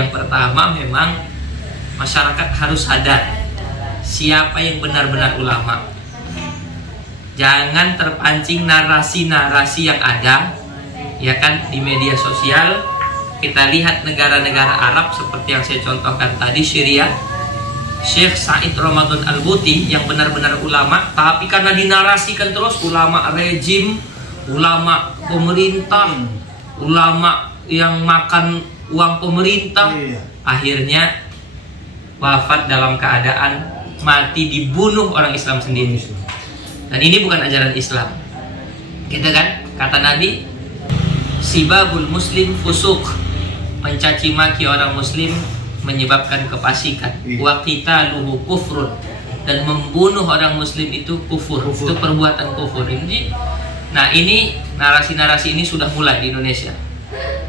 Yang pertama memang masyarakat harus sadar siapa yang benar-benar ulama. Jangan terpancing narasi-narasi yang ada, ya kan, di media sosial. Kita lihat negara-negara Arab seperti yang saya contohkan tadi, Syria, Syekh Said Ramadan Al-Buti yang benar-benar ulama, tapi karena dinarasikan terus ulama rejim, ulama pemerintah, ulama yang makan uang pemerintah, akhirnya wafat dalam keadaan mati dibunuh orang Islam sendiri. Dan ini bukan ajaran Islam. Gitu kan? Kata Nabi, sibabul muslim fusuk, mencaci maki orang muslim menyebabkan kefasikan. Wa qitaluhu kufrun, dan membunuh orang muslim itu kufur. Itu perbuatan kufur. Nah, ini narasi-narasi ini sudah mulai di Indonesia.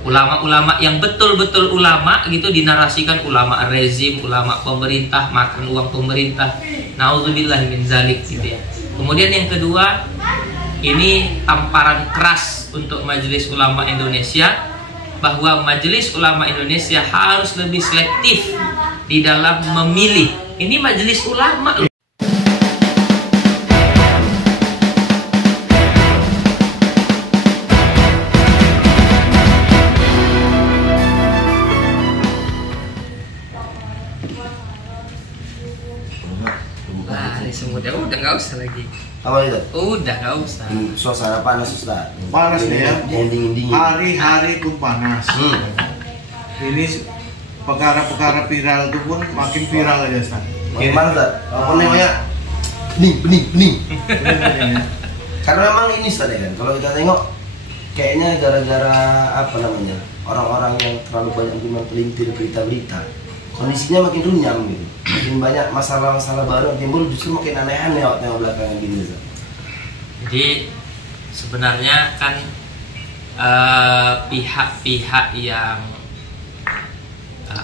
Ulama-ulama yang betul-betul ulama gitu dinarasikan ulama rezim, ulama pemerintah, makan uang pemerintah. Nauzubillah min zalik gitu ya. Kemudian yang kedua, ini tamparan keras untuk Majelis Ulama Indonesia, bahwa Majelis Ulama Indonesia harus lebih selektif di dalam memilih. Ini majelis ulama loh. Udah nggak usah lagi. Apa itu? Udah nggak usah. Suasana panas Ustaz. Panas nih ya. Dingin. Hari-hari pun panas. Ini perkara-perkara viral itu pun makin viral aja Ustaz. Gimana Ustaz? Apa namanya? Bening. Karena memang ini Ustaz ya kan. Kalau kita tengok kayaknya gara-gara apa namanya? Orang-orang yang terlalu banyak memelintir berita-berita, kondisinya makin runyam gitu. Makin banyak masalah-masalah baru yang timbul, justru makin aneh-aneh tengok belakangan gini. Jadi sebenarnya kan pihak-pihak yang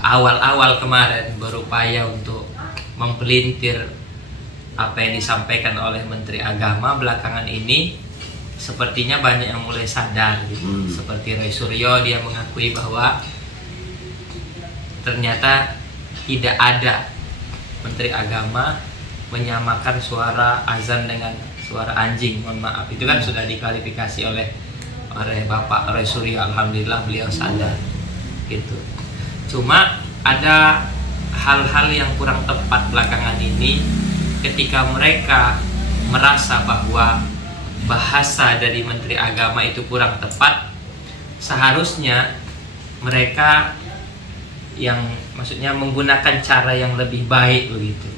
awal-awal kemarin berupaya untuk mempelintir apa yang disampaikan oleh Menteri Agama, belakangan ini sepertinya banyak yang mulai sadar gitu. Seperti Roy Suryo, dia mengakui bahwa ternyata tidak ada Menteri Agama menyamakan suara azan dengan suara anjing. Mohon maaf, itu kan sudah diklarifikasi oleh Bapak Roy Suryo. Alhamdulillah beliau sadar gitu. Cuma ada hal-hal yang kurang tepat belakangan ini, ketika mereka merasa bahwa bahasa dari Menteri Agama itu kurang tepat. Seharusnya mereka yang maksudnya menggunakan cara yang lebih baik begitu.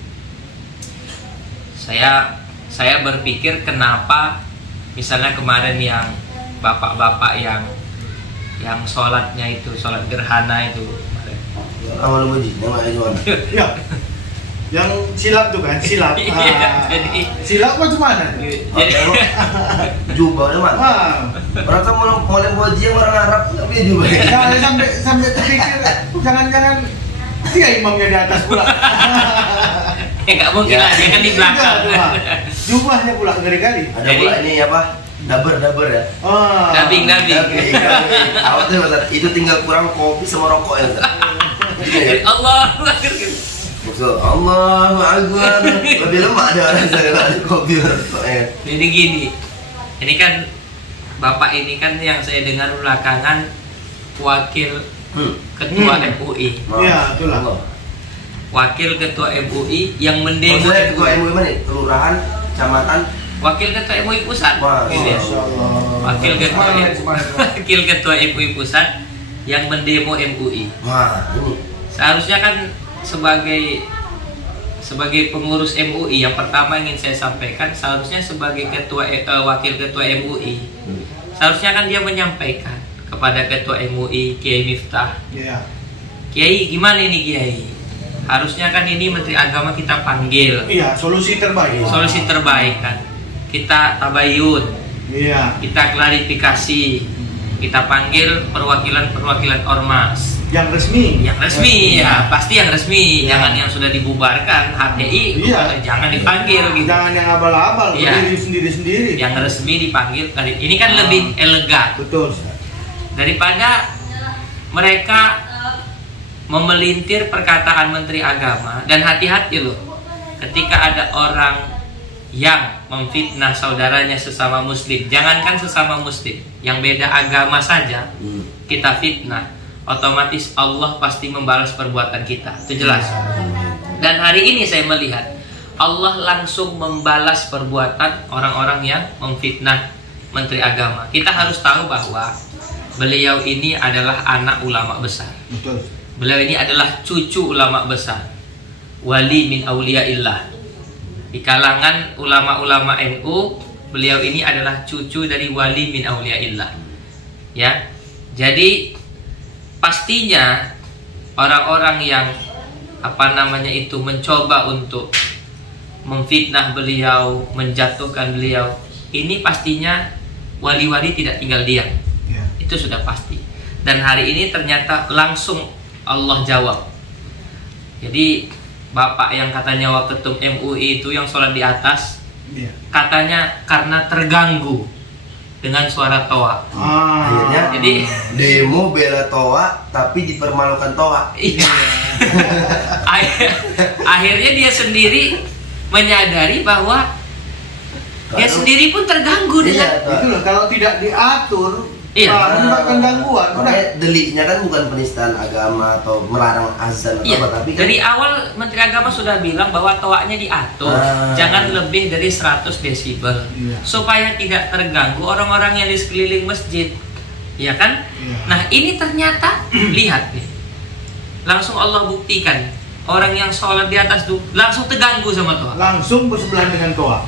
Saya berpikir kenapa misalnya kemarin yang bapak-bapak yang sholatnya itu sholat gerhana itu Amal Muji, ya, yang silap tuh kan, silap. Silap macam mana? Jubah ada mana? Orang kan mau Muji yang orang Arab nggak punya jubah. Sampai terpikir jangan-jangan dia imamnya di atas pula. Ya nggak mungkin lah, dia kan di belakang. Jubahnya pula kali-kali. Ada pula ini apa? Daber ya. Dabing. Awat tuh itu tinggal kurang kopi sama rokok ya. Allah. Maksud Allahu Akbar. Lebih lemah ada orang saya ada kopi rokok ya. Jadi gini, ini kan bapak ini kan yang saya dengar belakangan wakil ketua MUI. Iya, itulah. Wakil ketua MUI yang mendemo. Ketua MUI mana? Kelurahan, kecamatan. Wakil ketua MUI pusat. Wakil ketua MUI pusat yang mendemo MUI. Wah, ini. Seharusnya kan sebagai pengurus MUI, yang pertama ingin saya sampaikan, seharusnya sebagai wakil ketua MUI, seharusnya kan dia menyampaikan kepada ketua MUI Kiai Miftah. Kiai, gimana ini Kiai? Harusnya kan ini Menteri Agama kita panggil. Iya, solusi terbaik. Solusi terbaik kan. Kita tabayun. Iya. Kita klarifikasi. Kita panggil perwakilan ormas. Yang resmi ya pasti yang resmi, jangan yang sudah dibubarkan HTI, jangan dipanggil gitu. Jangan yang abal-abal, berdiri sendiri-sendiri. Yang resmi dipanggil, ini kan lebih elegan. Betul. Daripada mereka memelintir perkataan Menteri Agama. Dan hati-hati loh, ketika ada orang yang memfitnah saudaranya sesama muslim, jangankan sesama muslim, yang beda agama saja kita fitnah, otomatis Allah pasti membalas perbuatan kita. Itu jelas. Dan hari ini saya melihat Allah langsung membalas perbuatan orang-orang yang memfitnah Menteri Agama. Kita harus tahu bahwa beliau ini adalah anak ulama besar. Betul. Beliau ini adalah cucu ulama besar, wali min auliyaillah. Di kalangan ulama-ulama NU, beliau ini adalah cucu dari wali min auliyaillah. Ya. Jadi pastinya orang-orang yang mencoba untuk memfitnah beliau, menjatuhkan beliau, ini pastinya wali-wali tidak tinggal diam. Ya. Itu sudah pasti. Dan hari ini ternyata langsung Allah jawab. Jadi Bapak yang katanya waketum MUI itu yang sholat di atas, Ya. katanya karena terganggu dengan suara toa. Akhirnya Jadi demo bela toa tapi dipermalukan toa. iya. Akhirnya dia sendiri menyadari bahwa dia sendiri pun terganggu dengan Iya, Itu loh, kalau tidak diatur, Iya. menyebabkan gangguan. Makanya deliknya kan bukan penistaan agama atau melarang azan atau Iya, apa, tapi kan dari awal Menteri Agama sudah bilang bahwa toanya diatur, jangan lebih dari 100 desibel, Iya. supaya tidak terganggu orang-orang yang di sekeliling masjid, ya kan? Iya. Nah ini ternyata lihat nih, langsung Allah buktikan orang yang sholat di atas tuh langsung terganggu sama toa. Langsung bersebelahan dengan toa.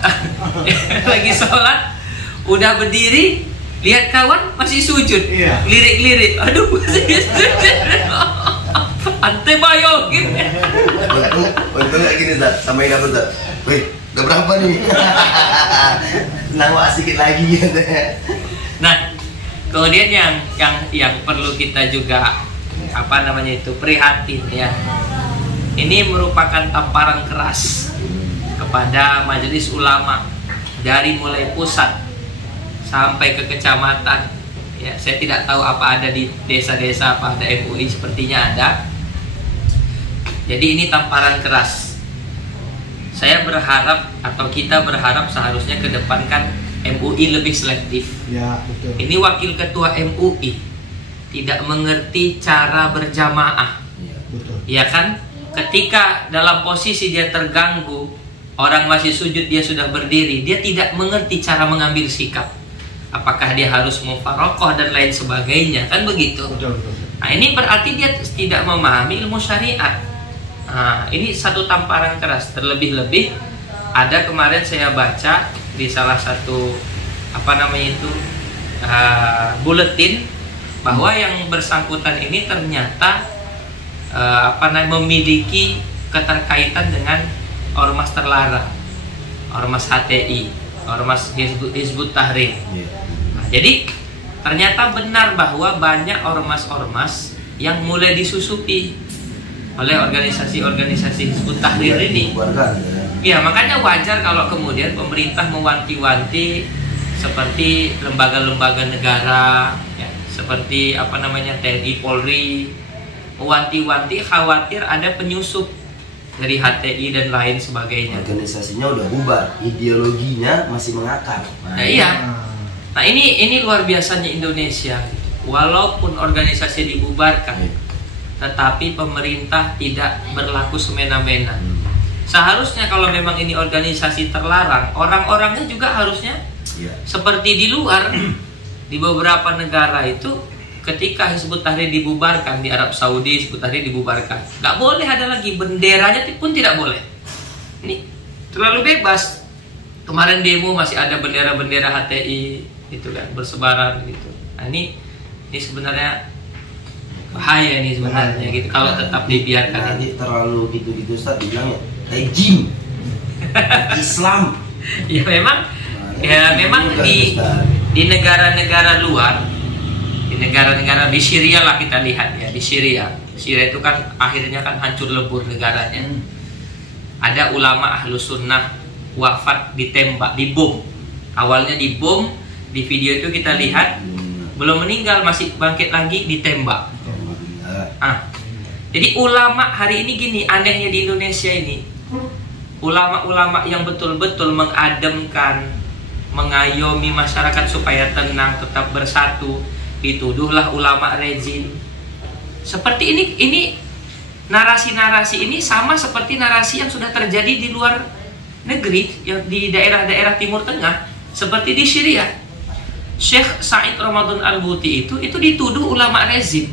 Lagi sholat, udah berdiri, lihat kawan masih sujud, Iya. lirik-lirik, aduh masih sujud. Ante bayangin. untung nggak gini Zat, samain aku Zat. Wih, udah berapa nih? Nambah sedikit lagi gitu. Nah, kemudian yang perlu kita juga prihatin ya. Ini merupakan tamparan keras kepada majelis ulama dari mulai pusat sampai ke kecamatan. Ya, saya tidak tahu apa ada di desa-desa, apa ada MUI, sepertinya ada. Jadi ini tamparan keras. Saya berharap atau kita berharap seharusnya kedepankan MUI lebih selektif. Ya, betul. Ini wakil ketua MUI tidak mengerti cara berjamaah, Betul. ya kan? Ketika dalam posisi dia terganggu, orang masih sujud, dia sudah berdiri, dia tidak mengerti cara mengambil sikap. Apakah dia harus mufarokoh dan lain sebagainya, kan begitu? Betul, betul. Nah ini berarti dia tidak memahami ilmu syariat. Nah, ini satu tamparan keras. Terlebih-lebih ada kemarin saya baca di salah satu buletin bahwa yang bersangkutan ini ternyata memiliki keterkaitan dengan ormas terlarang, ormas HTI, ormas Hizbut Tahrir. Nah, jadi ternyata benar bahwa banyak ormas-ormas yang mulai disusupi oleh organisasi-organisasi Hizbut Tahrir ini. Ya, makanya wajar kalau kemudian pemerintah mewanti-wanti seperti lembaga-lembaga negara, ya, seperti TNI, Polri, mewanti-wanti khawatir ada penyusup dari HTI dan lain sebagainya. Organisasinya udah bubar, ideologinya masih mengakar. Nah, iya. Nah ini luar biasanya Indonesia. Walaupun organisasi dibubarkan, tetapi pemerintah tidak berlaku semena-mena. Seharusnya kalau memang ini organisasi terlarang, orang-orangnya juga harusnya seperti di luar. Di beberapa negara itu ketika Hizbut Tahrir dibubarkan, di Arab Saudi Hizbut Tahrir dibubarkan, nggak boleh ada lagi, benderanya pun tidak boleh. Ini terlalu bebas. Kemarin demo masih ada bendera-bendera HTI gitu kan, bersebaran gitu. Nah ini sebenarnya bahaya nih sebenarnya gitu kalau tetap dibiarkan. Nanti terlalu gitu-gitu Ustaz bilangnya rejim Islam. Ya memang di negara-negara luar, di negara-negara di Syria lah kita lihat ya, di Syria itu kan akhirnya kan hancur lebur negaranya. Ada ulama Ahlus Sunnah wafat ditembak, dibom. Awalnya dibom, di video itu kita lihat belum meninggal, masih bangkit lagi, ditembak. Jadi ulama hari ini gini, anehnya di Indonesia ini, ulama-ulama yang betul-betul mengademkan, mengayomi masyarakat supaya tenang, tetap bersatu, dituduhlah ulama rezim. Seperti ini narasi-narasi ini sama seperti narasi yang sudah terjadi di luar negeri, yang di daerah-daerah Timur Tengah, seperti di Syria. Syekh Said Ramadan Al-Buti itu dituduh ulama rezim.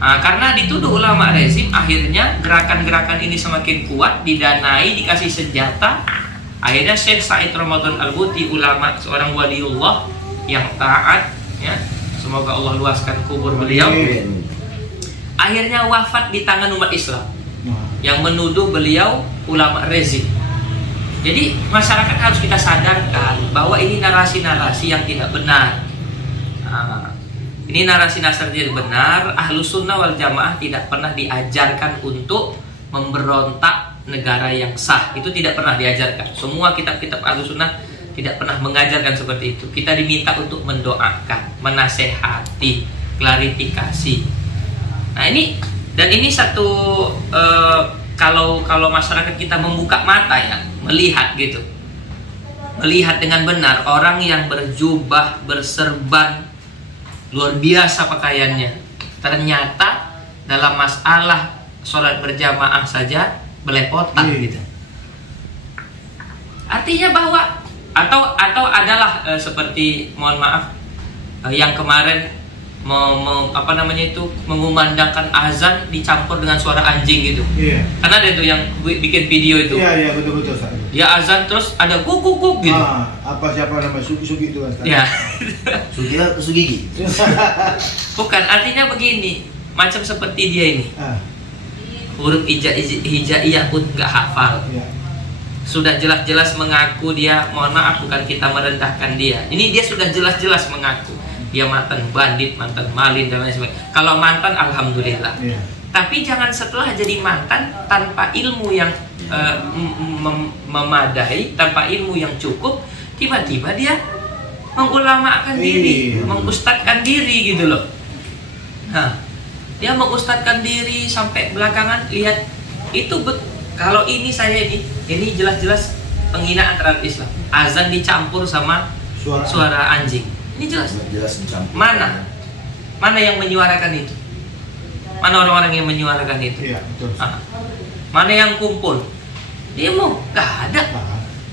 Nah, karena dituduh ulama rezim, akhirnya gerakan-gerakan ini semakin kuat, didanai, dikasih senjata. Akhirnya Syekh Said Ramadan Al-Buti, ulama, seorang waliullah yang taat, ya, semoga Allah luaskan kubur beliau, akhirnya wafat di tangan umat Islam yang menuduh beliau ulama rezim. Jadi masyarakat harus kita sadarkan bahwa ini narasi-narasi yang tidak benar. Ini narasi-narasi yang benar. Ahlus Sunnah wal Jamaah tidak pernah diajarkan untuk memberontak negara yang sah. Itu tidak pernah diajarkan. Semua kitab-kitab Ahlus Sunnah tidak pernah mengajarkan seperti itu. Kita diminta untuk mendoakan, menasehati, klarifikasi. Nah ini satu kalau masyarakat kita membuka mata ya, melihat gitu, melihat dengan benar orang yang berjubah, berserban, luar biasa pakaiannya, ternyata dalam masalah sholat berjamaah saja belepotan gitu. Artinya bahwa atau adalah seperti, mohon maaf, yang kemarin mengumandangkan azan dicampur dengan suara anjing gitu. Iya. Karena ada itu yang bikin video itu. Iya betul. Dia azan terus ada guguk gitu. Siapa nama Sugi itu kan? Iya. Sugi atau Sugigi? Bukan, artinya begini, macam seperti dia ini. Huruf hijaiyah pun nggak hafal. Iya. Sudah jelas-jelas mengaku dia, mohon maaf, bukan kita merendahkan dia. Ini dia sudah jelas-jelas mengaku dia mantan bandit, mantan malin dan lain sebagainya. Kalau mantan, alhamdulillah. Yeah. Tapi jangan setelah jadi mantan tanpa ilmu yang memadai, tanpa ilmu yang cukup, tiba-tiba dia mengulamakan diri, mengustadkan diri gitu loh. Nah, dia mengustadkan diri sampai belakangan lihat itu kalau ini ini jelas-jelas penghinaan terhadap Islam. Azan dicampur sama suara anjing. Ini jelas dicampur. Mana yang menyuarakan itu? Mana orang-orang yang menyuarakan itu? Iya, betul. Mana yang kumpul? Demo, gak ada.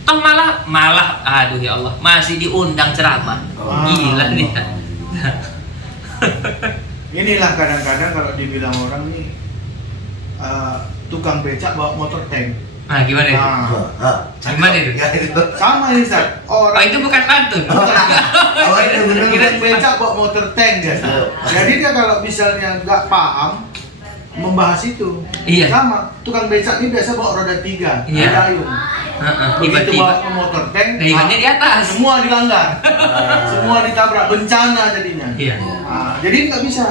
Toh malah, aduh ya Allah, masih diundang ceramah. Gila dia. Inilah kadang-kadang kalau dibilang orang nih tukang becak bawa motor tank. Nah, gimana itu? Gimana itu? Sama ini, Ustaz. Itu bukan pantun. Tukang becak bawa motor tank dia. Jadi dia kalau misalnya nggak paham membahas itu, sama tukang becak ini biasa bawa roda 3, dayung. Begitu bawa motor tank, dayungnya di atas. Semua dilanggar, semua ditabrak, bencana jadinya. Jadi nggak bisa.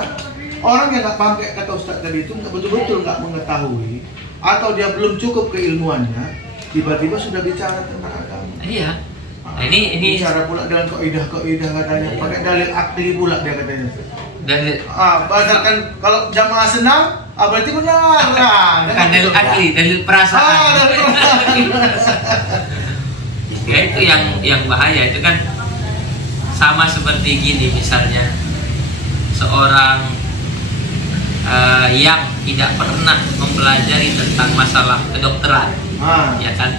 Orang yang nggak paham kayak kata Ustaz tadi itu nggak betul-betul nggak mengetahui, atau dia belum cukup keilmuannya, tiba-tiba sudah bicara tentang agama. Iya. Nah, ini bicara pula dengan kaidah katanya, pakai dalil akli pula dia katanya. Dalil. Berdasarkan kalau jamaah senang, berarti benar. Bukan dalil akli, dalil perasaan. Ya itu yang bahaya, itu kan sama seperti gini misalnya seorang yang tidak pernah mempelajari tentang masalah kedokteran, ya kan,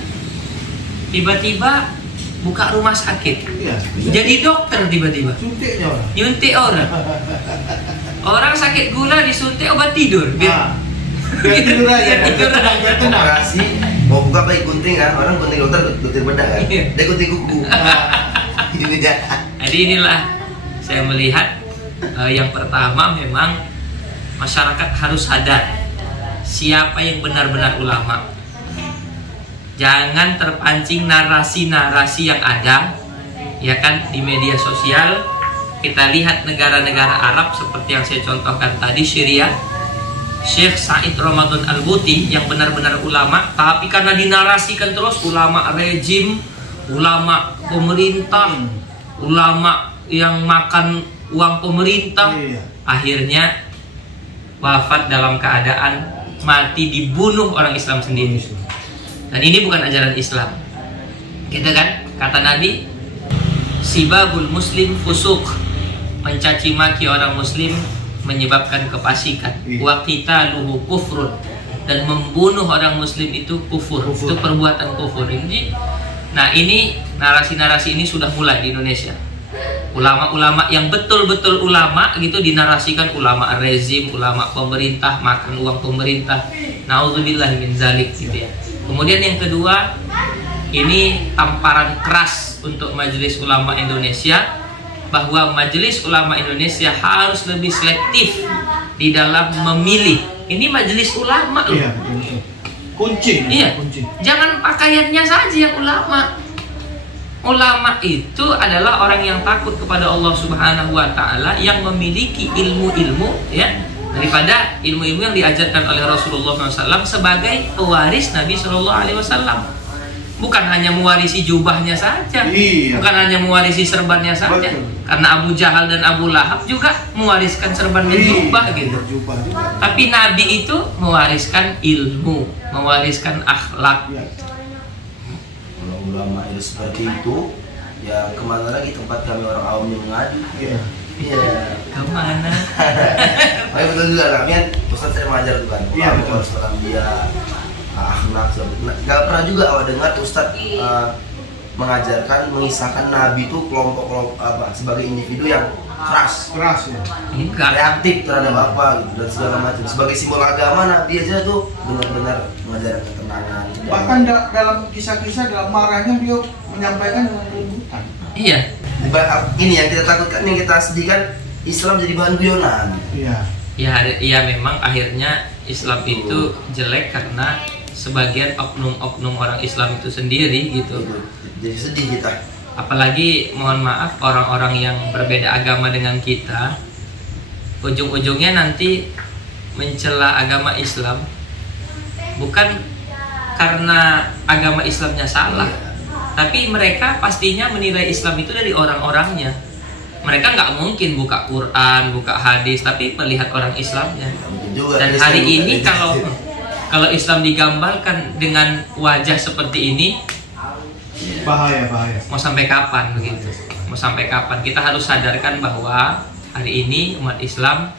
tiba-tiba buka rumah sakit, jadi dokter tiba-tiba, nyuntik orang, orang sakit gula disuntik obat tidur, biar tidur aja, operasi mau buka bayi gunting kan, orang gunting dokter gunting bedah kan, dia gunting kuku. Jadi inilah saya melihat yang pertama memang masyarakat harus sadar siapa yang benar-benar ulama. Jangan terpancing narasi-narasi yang ada, ya kan, di media sosial. Kita lihat negara-negara Arab seperti yang saya contohkan tadi, Syria. Syekh Said Ramadan Al-Buti yang benar-benar ulama, tapi karena dinarasikan terus ulama rezim, ulama pemerintah, ulama yang makan uang pemerintah, akhirnya wafat dalam keadaan mati dibunuh orang Islam sendiri. Dan ini bukan ajaran Islam. Gitu kan? Kata Nabi, sibabul muslim fusuk, mencaci maki orang muslim menyebabkan kefasikan. Wa qitaluhu kufrun, dan membunuh orang muslim itu kufur. Itu perbuatan kufur. Nah, ini narasi-narasi ini sudah mulai di Indonesia. Ulama-ulama yang betul-betul ulama gitu dinarasikan, ulama rezim, ulama pemerintah, makan uang pemerintah. Nauzubillah min zalik gitu ya. Kemudian yang kedua, ini tamparan keras untuk Majelis Ulama Indonesia, bahwa Majelis Ulama Indonesia harus lebih selektif di dalam memilih. Ini majelis ulama loh. Iya, kunci. Iya. Kunci. Jangan pakaiannya saja yang ulama. Ulama itu adalah orang yang takut kepada Allah Subhanahu wa taala, yang memiliki ilmu-ilmu ya, daripada ilmu-ilmu yang diajarkan oleh Rasulullah SAW sebagai pewaris Nabi SAW. Bukan hanya mewarisi jubahnya saja, bukan hanya mewarisi serbannya saja. Betul. Karena Abu Jahal dan Abu Lahab juga mewariskan serban dan jubah gitu. Tapi Nabi itu mewariskan ilmu, mewariskan akhlak. Ya. Kalau ulama itu seperti itu, ya kemana lagi tempat kami orang awam yang mengadu? Iya. Iya. Kemana? Tapi betul juga, kami kan Ustaz saya mengajar tuh kan. Iya, betul. Harus dalam dia akhlak. Gak pernah juga awak dengar Ustaz mengajarkan, mengisahkan Nabi itu kelompok apa sebagai individu yang keras ya. Enggak. Reaktif terhadap apa gitu, dan segala macam. Sebagai simbol agama, Nabi aja tuh benar-benar mengajarkan ketenangan. Bahkan dalam kisah-kisah, dalam marahnya beliau menyampaikan dengan kelembutan. Iya. Ini yang kita takutkan, yang kita sedihkan, Islam jadi bahan guyonan. Iya. Ya memang akhirnya Islam itu jelek karena sebagian oknum-oknum orang Islam itu sendiri gitu. Jadi sedih kita. Apalagi mohon maaf, orang-orang yang berbeda agama dengan kita ujung-ujungnya nanti mencela agama Islam, bukan karena agama Islamnya salah, tapi mereka pastinya menilai Islam itu dari orang-orangnya. Mereka nggak mungkin buka Quran, buka hadis, tapi melihat orang Islamnya. Dan hari ini kalau Islam digambarkan dengan wajah seperti ini, bahaya. Mau sampai kapan begitu? Mau sampai kapan? Kita harus sadarkan bahwa hari ini umat Islam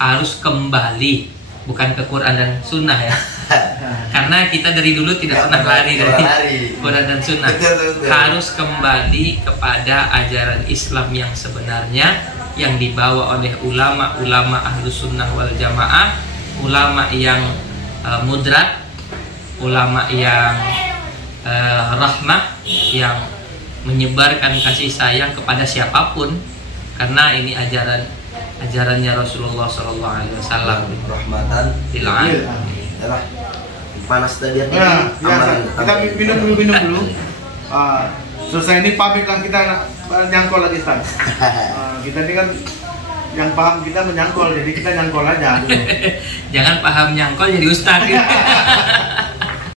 harus kembali, bukan ke Quran dan Sunnah ya. Karena kita dari dulu tidak pernah lari dari Quran dan Sunnah. Betul. Harus kembali kepada ajaran Islam yang sebenarnya, yang dibawa oleh ulama-ulama Ahlus Sunnah wal Jamaah, ulama yang mudrat, ulama yang rahmah, yang menyebarkan kasih sayang kepada siapapun, karena ini ajarannya Rasulullah SAW. Rahmatan lil alamin. Panas tadi ya. Kita minum dulu. Selesai ini pamitlah, kita nyangkol lagi Ustaz. Kita ini kan yang paham kita menyangkol, jadi kita nyangkol aja dulu. Jangan paham nyangkol jadi ustaz.